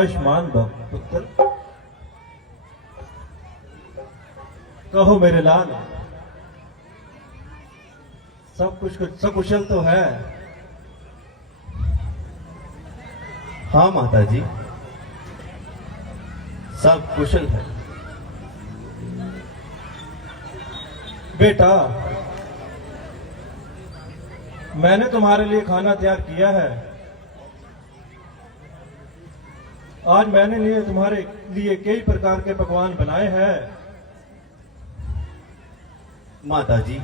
आयुष्मान भव पुत्र। कहो मेरे लाल, सब कुछ सकुशल तो है? हाँ माता जी, सब कुशल है। बेटा, मैंने तुम्हारे लिए खाना तैयार किया है। आज मैंने लिए तुम्हारे लिए कई प्रकार के पकवान बनाए हैं। माता जी,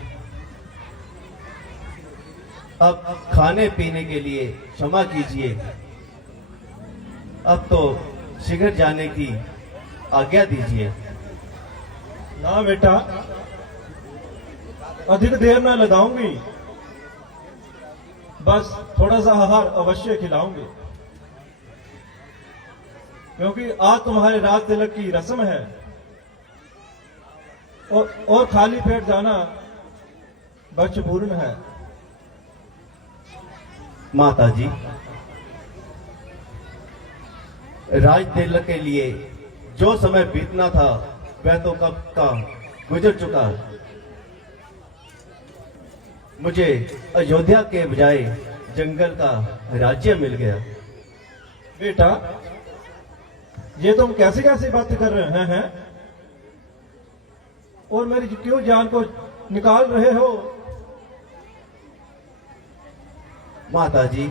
अब खाने पीने के लिए क्षमा कीजिए। अब तो शीघ्र जाने की आज्ञा दीजिए। ना बेटा, अधिक देर न लगाऊंगी, बस थोड़ा सा आहार अवश्य खिलाऊंगी, क्योंकि आज तुम्हारे रात तिलक की रस्म है और खाली पेट जाना बचपूर्ण है। माता जी, राज तिलक के लिए जो समय बीतना था वह तो कब का गुजर चुका। मुझे अयोध्या के बजाय जंगल का राज्य मिल गया। बेटा, ये तुम कैसे कैसे बात कर रहे हैं और मेरी क्यों जान को निकाल रहे हो? माता जी,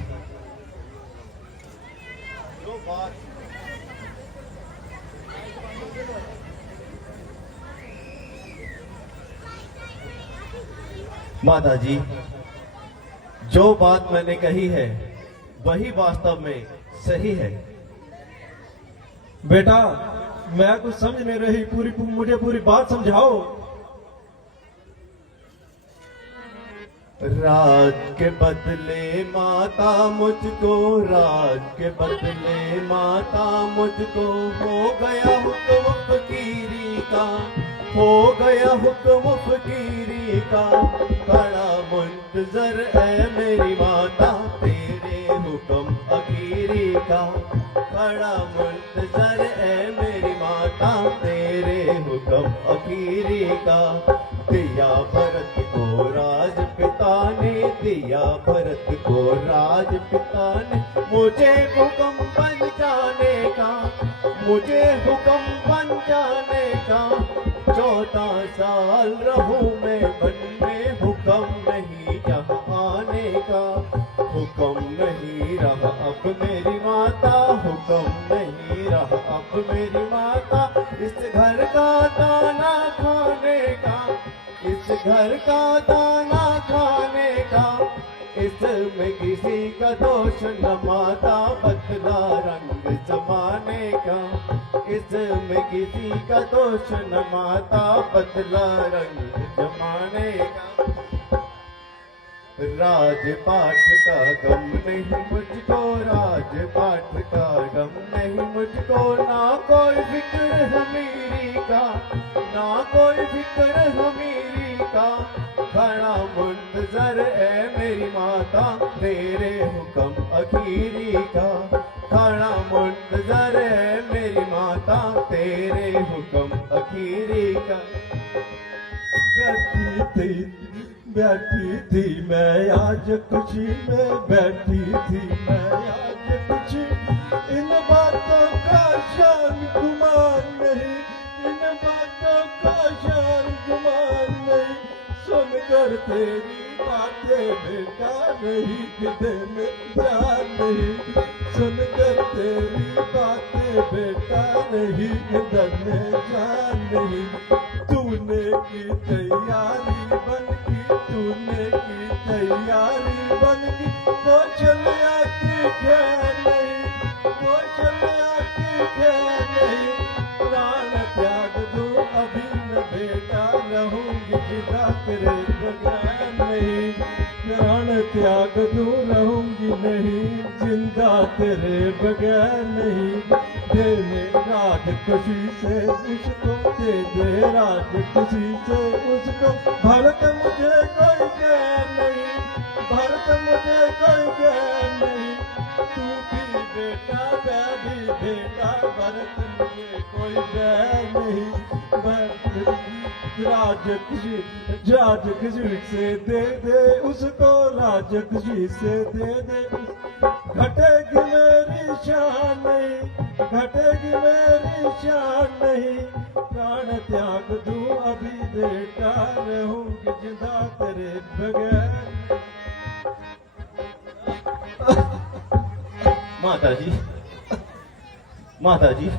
माता जी, जो बात मैंने कही है वही वास्तव में सही है। बेटा, मैं कुछ समझ नहीं रही, मुझे पूरी बात समझाओ। राज के बदले माता मुझको, राज के बदले माता मुझको, हो गया हुक्म फकीरी का, हो गया हुक्म फकीरी का। खड़ा मुंतजर है मेरी माता तेरे हुक्म अखीरी का। खड़ा मुंतजर है मेरी माता तेरे हुक्म अखीरी का। दिया भरत को राज पिता ने, दिया भरत को राज पिता ने, मुझे हुक्म बन जाने का, मुझे हुक्म बन जाने का। 14 साल रहूं मैं वन में, हुक्म नहीं यहाँ आने का। हुक्म नहीं रहा अब मेरी माता, हुक्म नहीं रहा अब मेरी माता। इस घर का दाना खाने का, इस घर का दाना खाने का। इसमें किसी का दोष न माता, बदला रंग जमाने का। इसमें किसी का दोष न माता, बदला रंग जमाने का। राजपाट का गम नहीं मुझको, राजपाट का गम नहीं मुझको। ना कोई फिक्र हमीरी का, ना कोई फिक्र हमीरी का। खड़ा मुंतजर है मेरी माता तेरे हुक्म अखीरी का। खड़ा मुंतजर है मेरी माता तेरे हुक्म अखीरी का। बैठी थी मैं आज खुशी में, बैठी थी मैं आज खुशी। इन बातों का शान गुमान नहीं, इन बातों का शान गुमान नहीं। सुनकर तेरी बातें बेटा नहीं, किधर में जान नहीं। सुनकर तेरी बातें बेटा नहीं, किधर में जान नहीं। तूने की तैयारी बन की, तूने की तैयारी बन की। वो चलिया की खैर नहीं, वो चलिया की खैर नहीं। प्राण त्याग दो अभी न बेटा, रहूंगी जिंदा तेरे बगैर नहीं। प्राण त्याग दो रहूंगी नहीं, जिंदा तेरे बगैर नहीं। दे दे राज खुशी से उसको, दे दे राज खुशी से उसको। भरत मुझे कोई गैर नहीं, भरत मुझे कोई गैर नहीं। तू भी बेटा बैरी बेटा भरत मुझे कोई बैर नहीं। राज किसी से दे दे उसको, राज किसी से दे दे घटेगी मेरी शान नहीं, घटेगी मेरी शान नहीं। प्राण त्याग दूं अभी बेटा, रहूंगी जिंदा तेरे बगैर। माताजी, माताजी,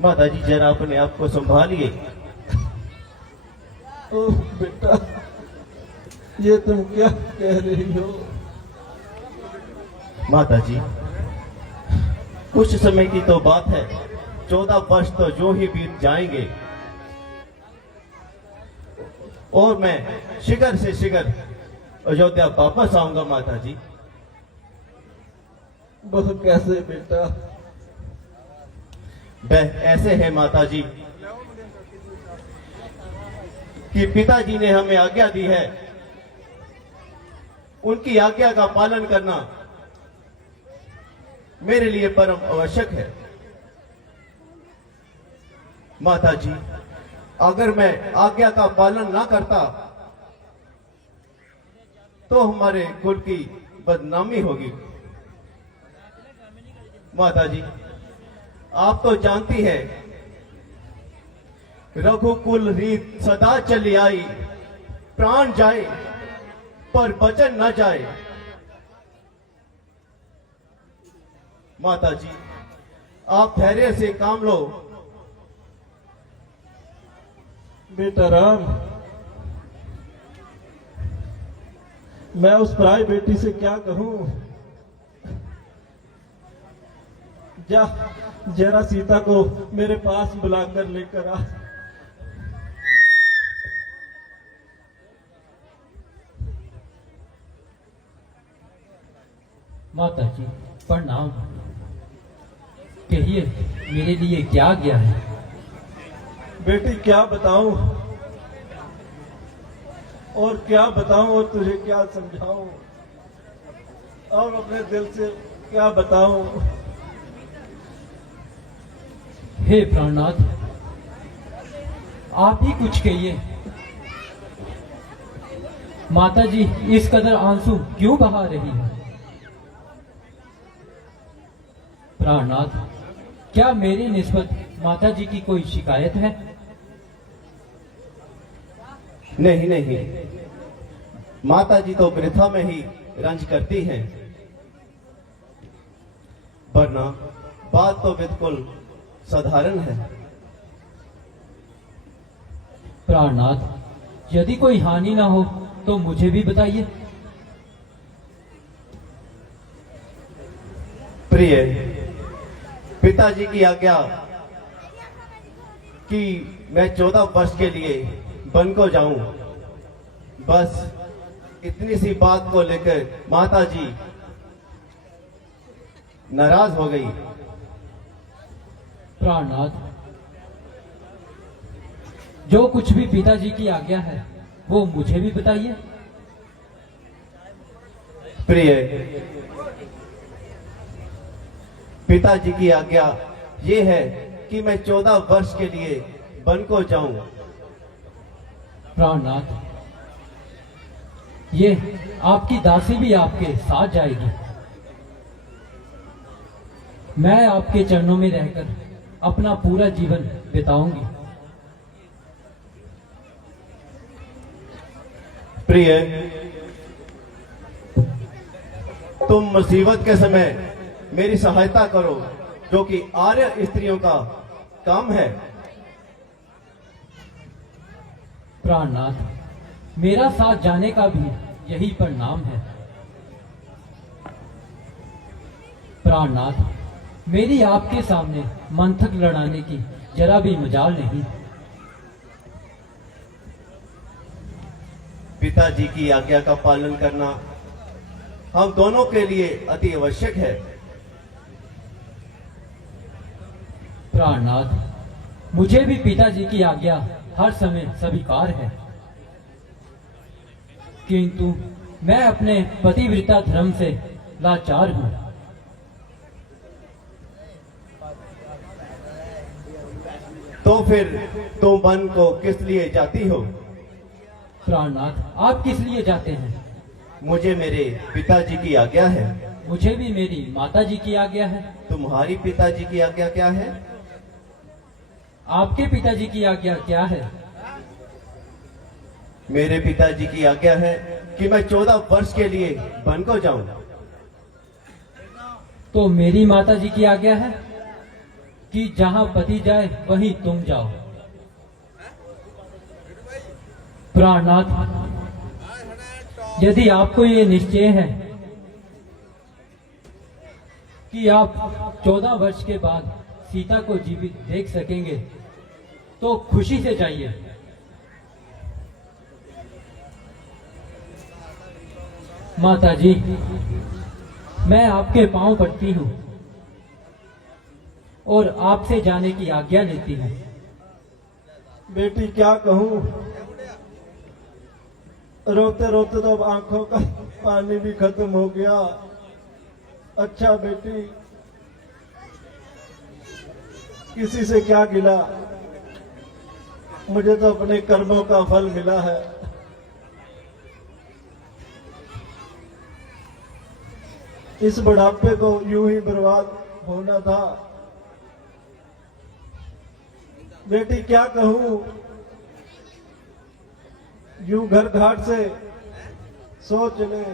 माताजी जरा अपने आप को संभालिए। ओह बेटा, ये तुम क्या कह रही हो? माताजी, कुछ समय की तो बात है, 14 वर्ष तो जो ही बीत जाएंगे और मैं शिखर से शिखर अयोध्या वापस आऊंगा। माताजी, वह कैसे बेटा? वह ऐसे है माताजी कि पिताजी ने हमें आज्ञा दी है, उनकी आज्ञा का पालन करना मेरे लिए परम आवश्यक है। माताजी, अगर मैं आज्ञा का पालन ना करता तो हमारे कुल की बदनामी होगी। माताजी, आप तो जानती है रघुकुल रीत सदा चली आई, प्राण जाए पर वचन न जाए। माताजी, आप धैर्य से काम लो। बेटा राम, मैं उस पराई बेटी से क्या कहूं? जा जरा सीता को मेरे पास बुलाकर लेकर आ। माता जी प्रणाम। कहिए मेरे लिए क्या आज्ञा है? बेटी क्या बताऊं और क्या बताऊं और तुझे क्या समझाऊं और अपने दिल से क्या बताऊं? हे प्राणनाथ, आप ही कुछ कहिए। माता जी इस कदर आंसू क्यों बहा रही है? प्राणनाथ, क्या मेरी निस्बत माता जी की कोई शिकायत है? नहीं नहीं, माता जी तो वृथा में ही रंज करती हैं, वरना बात तो बिल्कुल साधारण है। प्राणनाथ, यदि कोई हानि ना हो तो मुझे भी बताइए। प्रिय, पिताजी की आज्ञा कि मैं 14 वर्ष के लिए वन को जाऊं, बस इतनी सी बात को लेकर माताजी नाराज हो गई। प्राणनाथ, जो कुछ भी पिताजी की आज्ञा है वो मुझे भी बताइए। प्रिय, पिताजी की आज्ञा ये है कि मैं 14 वर्ष के लिए वन को जाऊं। प्राणनाथ, ये आपकी दासी भी आपके साथ जाएगी। मैं आपके चरणों में रहकर अपना पूरा जीवन बिताऊंगी। प्रिय, तुम मुसीबत के समय मेरी सहायता करो, जो कि आर्य स्त्रियों का काम है। प्राणनाथ, मेरा साथ जाने का भी यही परिणाम है। प्राणनाथ, मेरी आपके सामने मंथक लड़ाने की जरा भी मजाल नहीं। पिताजी की आज्ञा का पालन करना हम दोनों के लिए अति आवश्यक है। प्राणनाथ, मुझे भी पिताजी की आज्ञा हर समय स्वीकार है, किंतु मैं अपने पतिव्रता धर्म से लाचार हूं। तो फिर तुम वन को किस लिए जाती हो? प्राणनाथ, आप किस लिए जाते हैं? मुझे मेरे पिताजी की आज्ञा है। मुझे भी मेरी माता जी की आज्ञा है। तुम्हारी पिताजी की आज्ञा क्या है? आपके पिताजी की आज्ञा क्या है? मेरे पिताजी की आज्ञा है कि मैं 14 वर्ष के लिए वन को जाऊं। तो मेरी माता जी की आज्ञा है कि जहां पति जाए वहीं तुम जाओ। प्राणनाथ, यदि आपको ये निश्चय है कि आप 14 वर्ष के बाद सीता को जीवित देख सकेंगे तो खुशी से जाइए। माता जी, मैं आपके पांव पड़ती हूँ और आपसे जाने की आज्ञा लेती हूँ। बेटी क्या कहूँ, रोते रोते तो अब आंखों का पानी भी खत्म हो गया। अच्छा बेटी, किसी से क्या गिला, मुझे तो अपने कर्मों का फल मिला है। इस बुढ़ापे को यूं ही बर्बाद होना था। बेटी क्या कहूं, यूं घर घाट से सोच ले,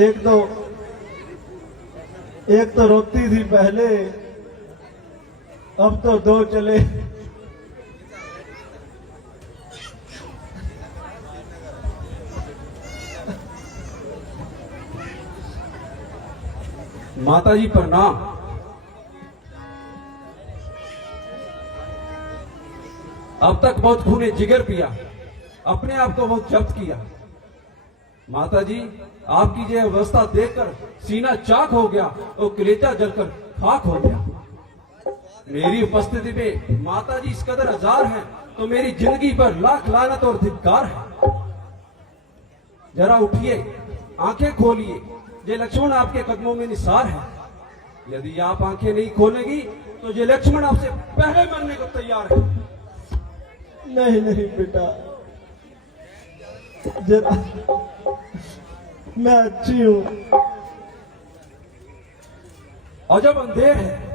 एक तो रोती थी पहले, अब तो दो चले। माताजी प्रणाम। अब तक बहुत खूने जिगर पिया, अपने आप को बहुत जब्त किया। माताजी, आपकी यह अवस्था देखकर सीना चाक हो गया और कलेजा जलकर खाक हो गया। मेरी उपस्थिति में माताजी इस कदर हजार हैं तो मेरी जिंदगी पर लाख लानत और धिक्कार है। जरा उठिए, आंखें खोलिए, ये लक्ष्मण आपके कदमों में निसार है। यदि आप आंखें नहीं खोलेंगी तो ये लक्ष्मण आपसे पहले मरने को तैयार है। नहीं नहीं बेटा, जरा मैं अच्छी हूं। और जब अंधेर है,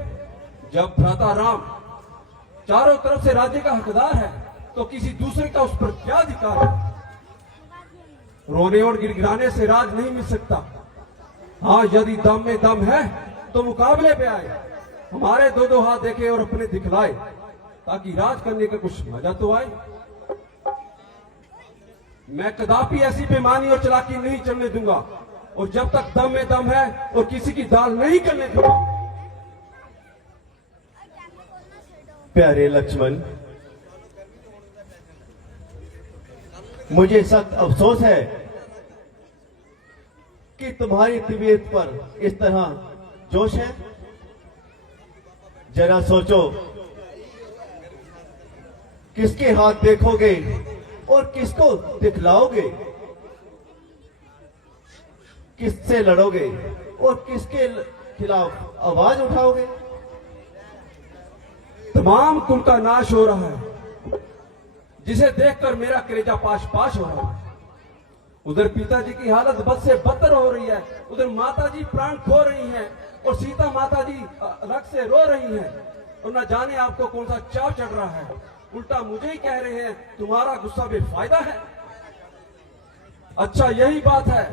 जब भ्राता राम चारों तरफ से राज्य का हकदार है तो किसी दूसरे का उस पर क्या अधिकार है? रोने और गिड़गिड़ाने से राज नहीं मिल सकता। हाँ, यदि दम में दम है तो मुकाबले पे आए, हमारे दो दो हाथ देखे और अपने दिखलाए, ताकि राज करने का कुछ मजा तो आए। मैं कदापि ऐसी बेईमानी और चालाकी नहीं चलने दूंगा, और जब तक दम में दम है और किसी की दाल नहीं करने दूंगा। प्यारे लक्ष्मण, मुझे सख्त अफसोस है कि तुम्हारी तबीयत पर इस तरह जोश है। जरा सोचो, किसके हाथ देखोगे और किसको दिखलाओगे, किससे लड़ोगे और किसके खिलाफ आवाज उठाओगे। तमाम कुल का नाश हो रहा है, जिसे देखकर मेरा कलेजा पाश पाश हो रहा है। उधर पिताजी की हालत बद से बदतर हो रही है, उधर माताजी प्राण खो रही हैं और सीता माताजी रक्त से रो रही हैं, और न जाने आपको कौन सा चाव चढ़ रहा है। उल्टा मुझे ही कह रहे हैं तुम्हारा गुस्सा बेफायदा है। अच्छा, यही बात है,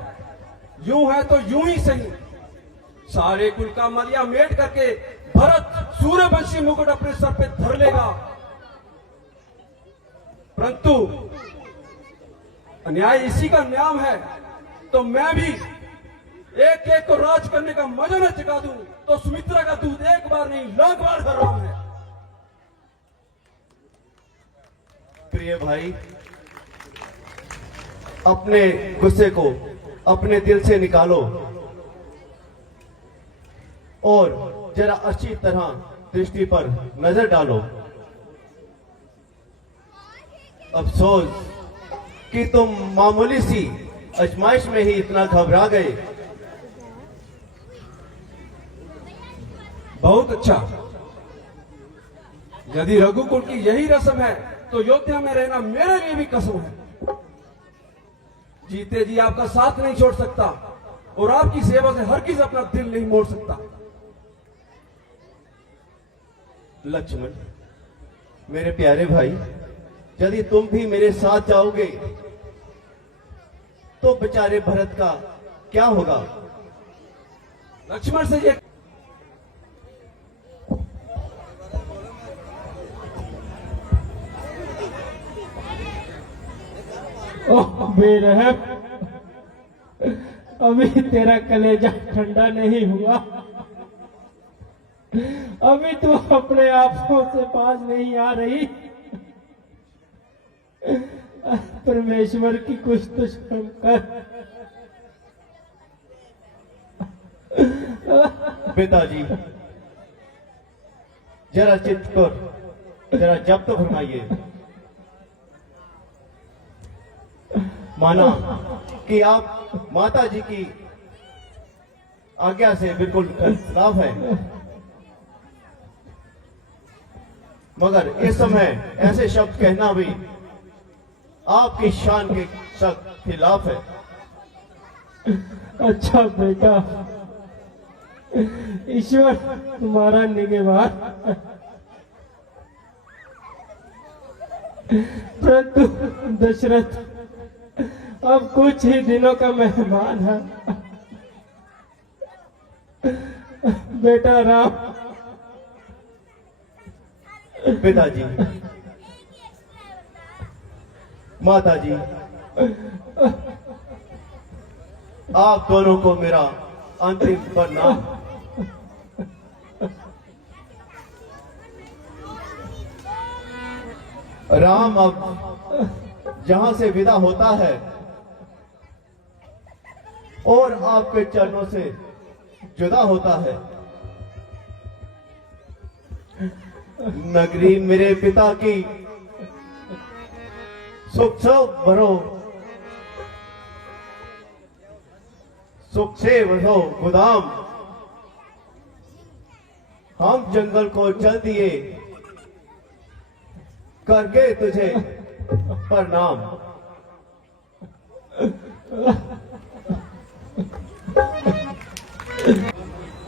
यूं है तो यूं ही सही। सारे कुल का मलिया मेट करके भरत सूर्यवंशी मुकुट अपने सर पे धर लेगा, परंतु अन्याय इसी का न्याम है। तो मैं भी एक एक को राज करने का मजा न चुका दूं तो सुमित्रा का दूध एक बार नहीं लाख बार हराम है। प्रिय भाई, अपने गुस्से को अपने दिल से निकालो और जरा अच्छी तरह दृष्टि पर नजर डालो। अफसोस कि तुम मामूली सी आजमाइश में ही इतना घबरा गए। बहुत अच्छा। यदि रघुकुल की यही रस्म है तो अयोध्या में रहना मेरे लिए भी कसम है। जीते जी आपका साथ नहीं छोड़ सकता और आपकी सेवा से हर किसी अपना दिल नहीं मोड़ सकता। लक्ष्मण, मेरे प्यारे भाई, यदि तुम भी मेरे साथ जाओगे तो बेचारे भरत का क्या होगा? लक्ष्मण से ये ओह बेरहम, अभी तेरा कलेजा ठंडा नहीं हुआ। अभी तू अपने आंखों से पास नहीं आ रही। परमेश्वर की कुछ तो शर्म कर। पिताजी, जरा चित्त कर, जरा जब तो फरमाइए। माना कि आप माता जी की आज्ञा से बिल्कुल खिलाफ है, मगर इस समय ऐसे शब्द कहना भी आपकी शान के सख्त खिलाफ है। अच्छा बेटा, ईश्वर तुम्हारा निगहबान। परंतु दशरथ अब कुछ ही दिनों का मेहमान है। बेटा राम। पिताजी, माता जी, आप दोनों को मेरा अंतिम प्रणाम। राम अब जहां से विदा होता है और आपके चरणों से जुदा होता है। नगरी मेरे पिता की सुख से भरो, सुख से भरो गोदाम। हम जंगल को चल दिए, करके तुझे प्रणाम।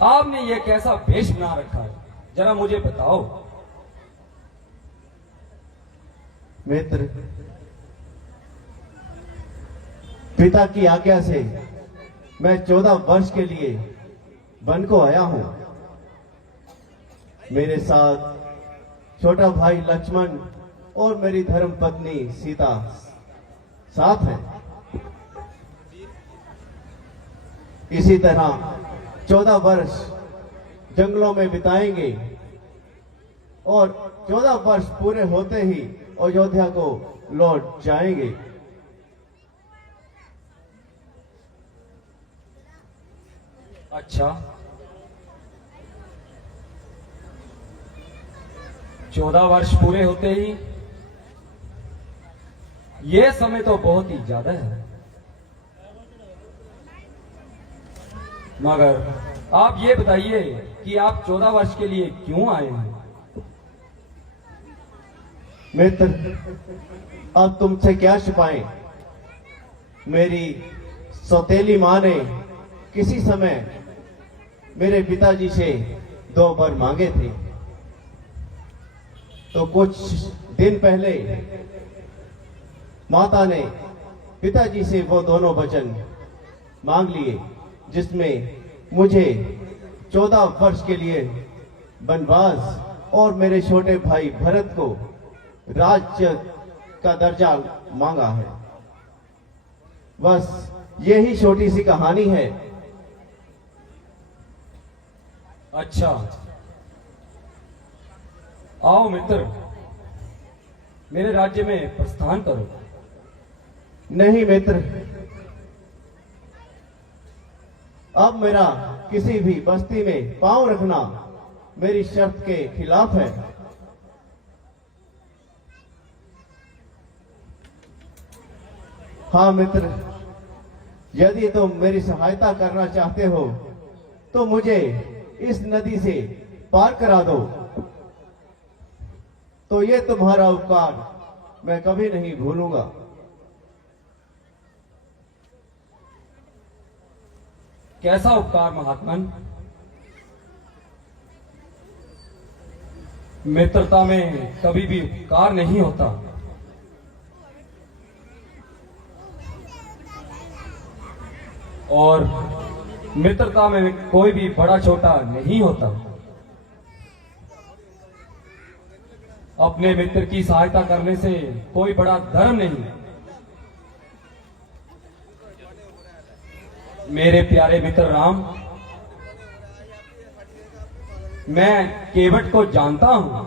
आपने ये कैसा भेष बना रखा है, जरा मुझे बताओ। मित्र, पिता की आज्ञा से मैं 14 वर्ष के लिए वन को आया हूं। मेरे साथ छोटा भाई लक्ष्मण और मेरी धर्म पत्नी सीता साथ हैं। इसी तरह 14 वर्ष जंगलों में बिताएंगे और 14 वर्ष पूरे होते ही अयोध्या को लौट जाएंगे। अच्छा, 14 वर्ष पूरे होते ही? यह समय तो बहुत ही ज्यादा है। मगर आप ये बताइए कि आप 14 वर्ष के लिए क्यों आए हैं? मित्र, अब तुमसे क्या छिपाएं? मेरी सौतेली मां ने किसी समय मेरे पिताजी से 2 वर मांगे थे, तो कुछ दिन पहले माता ने पिताजी से वो दोनों वचन मांग लिए, जिसमें मुझे 14 वर्ष के लिए वनवास और मेरे छोटे भाई भरत को राज्य का दर्जा मांगा है। बस यही छोटी सी कहानी है। अच्छा, आओ मित्र, मेरे राज्य में प्रस्थान करो। नहीं मित्र, अब मेरा किसी भी बस्ती में पांव रखना मेरी शर्त के खिलाफ है। हाँ मित्र, यदि तुम मेरी सहायता करना चाहते हो तो मुझे इस नदी से पार करा दो, तो ये तुम्हारा उपकार मैं कभी नहीं भूलूंगा। कैसा उपकार महात्मन? मित्रता में कभी भी उपकार नहीं होता। और मित्रता में कोई भी बड़ा छोटा नहीं होता। अपने मित्र की सहायता करने से कोई बड़ा धर्म नहीं। मेरे प्यारे मित्र राम, मैं केवट को जानता हूं।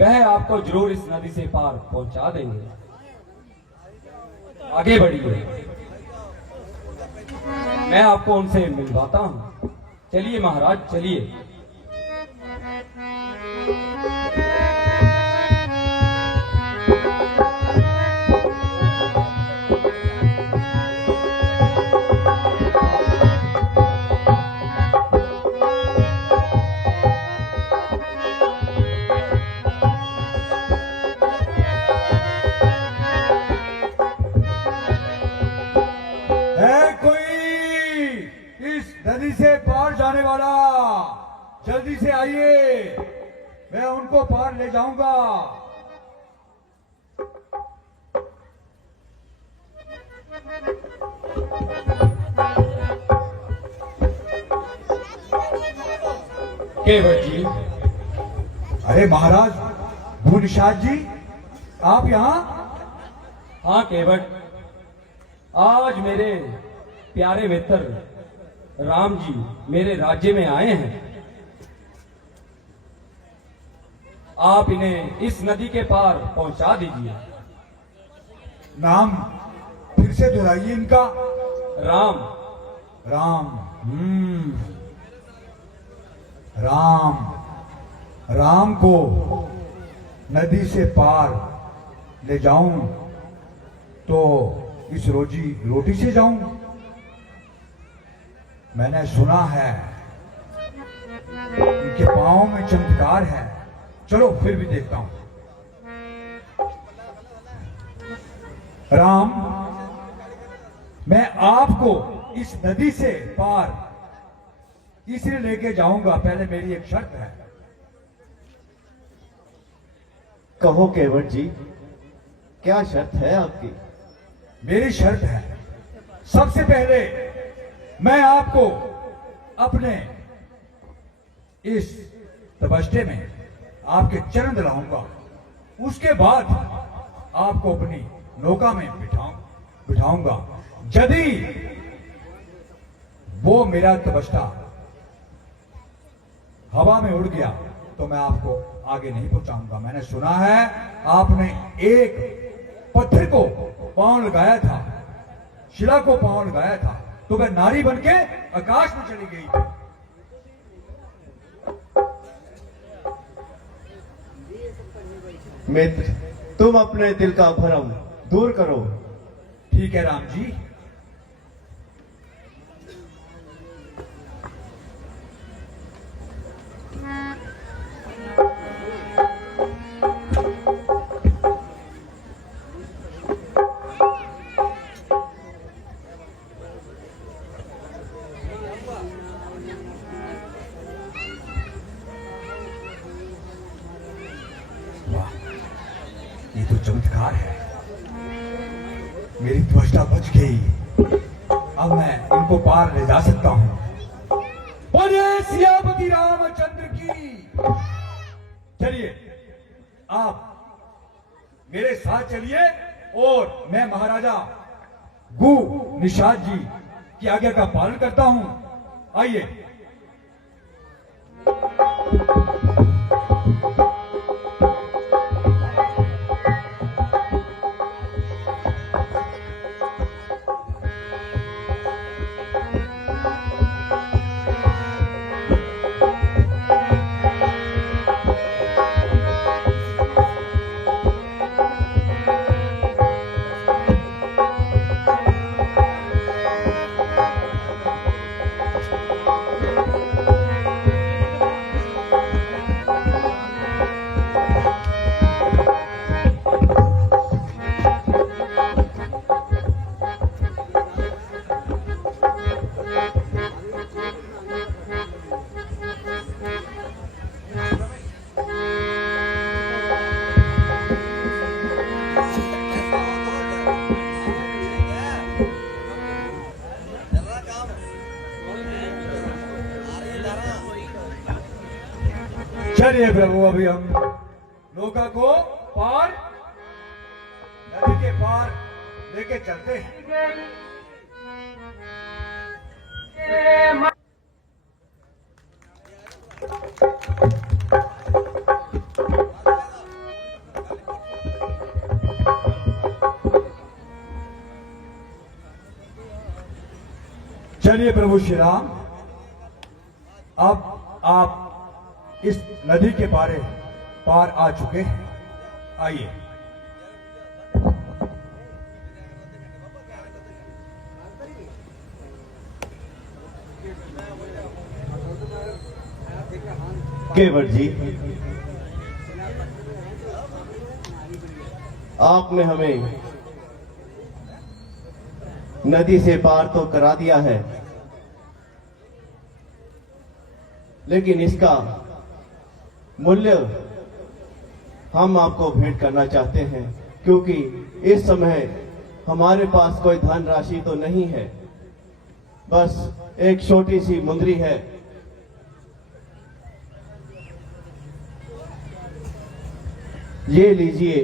वह आपको जरूर इस नदी से पार पहुंचा देंगे। आगे बढ़िए, मैं आपको उनसे मिलवाता हूं। चलिए महाराज, चलिए। है कोई इस नदी से पार जाने वाला? जल्दी से आइए, मैं उनको पार ले जाऊंगा। केवट जी। अरे महाराज भूनिषाद जी, आप यहाँ? हाँ केवट, आज मेरे प्यारे मित्र राम जी मेरे राज्य में आए हैं। आप इन्हें इस नदी के पार पहुंचा दीजिए। नाम फिर से दोहराइए इनका। राम। राम। राम। राम को नदी से पार ले जाऊं तो इस रोजी रोटी से जाऊं? मैंने सुना है इनके पांव में चमत्कार है। चलो फिर भी देखता हूं। राम, मैं आपको इस नदी से पार इसलिए लेके जाऊंगा, पहले मेरी एक शर्त है। कहो केवट जी, क्या शर्त है आपकी? मेरी शर्त है, सबसे पहले मैं आपको अपने इस तपस्या में आपके चरण दिलाऊंगा। उसके बाद आपको अपनी नौका में बिठाऊंगा। यदि वो मेरा तपस्या हवा में उड़ गया तो मैं आपको आगे नहीं पहुंचाऊंगा। मैंने सुना है आपने एक पत्थर को पांव लगाया था, शिला को पांव लगाया था, तो वह नारी बनके आकाश में चली गई थी। मित्र, तुम अपने दिल का भ्रम दूर करो। ठीक है राम जी। ये तो चमत्कार है, मेरी त्वचा बच गई। अब मैं इनको पार ले जा सकता हूं। बोले सियापति रामचंद्र की। चलिए, आप मेरे साथ चलिए और मैं महाराजा गु निषाद जी की आज्ञा का पालन करता हूं। आइए। चलिए प्रभु, अभी हम नौका को पार, नदी के पार लेके चलते हैं। चलिए प्रभु श्री राम, अब आप इस नदी के पार आ चुके हैं। आइए। केवट जी, आपने हमें नदी से पार तो करा दिया है, लेकिन इसका मूल्य हम आपको भेंट करना चाहते हैं, क्योंकि इस समय हमारे पास कोई धन राशि तो नहीं है, बस एक छोटी सी मुंदरी है। ये लीजिए,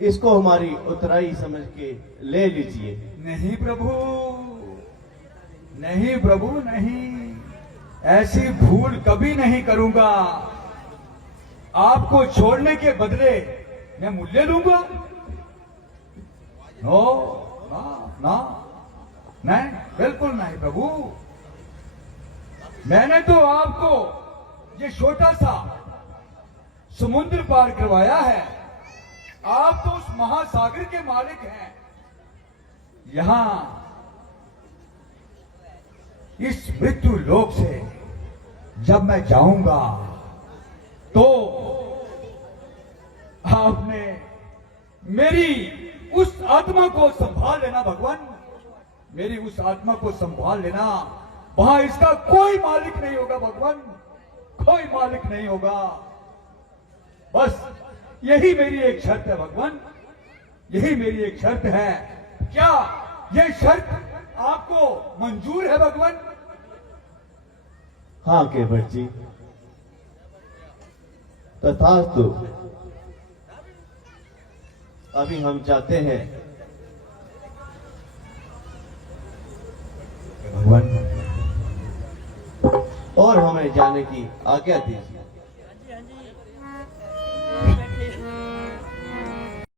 इसको हमारी उतराई समझ के ले लीजिए। नहीं प्रभु, नहीं प्रभु, नहीं, ऐसी भूल कभी नहीं करूंगा। आपको छोड़ने के बदले मैं मूल्य लूंगा? नो, ना, ना, नहीं, बिल्कुल नहीं प्रभु। मैंने तो आपको ये छोटा सा समुद्र पार करवाया है, आप तो उस महासागर के मालिक हैं। यहां इस मृत्यु लोक से जब मैं जाऊंगा तो आपने मेरी उस आत्मा को संभाल लेना भगवान, मेरी उस आत्मा को संभाल लेना। वहां इसका कोई मालिक नहीं होगा भगवान, कोई मालिक नहीं होगा। बस यही मेरी एक शर्त है भगवान, यही मेरी एक शर्त है। क्या यह शर्त आपको मंजूर है भगवान? हाँ केवट जी, तथास्तु। अभी हम चाहते हैं भगवान, और हमें जाने की आज्ञा दीजिए।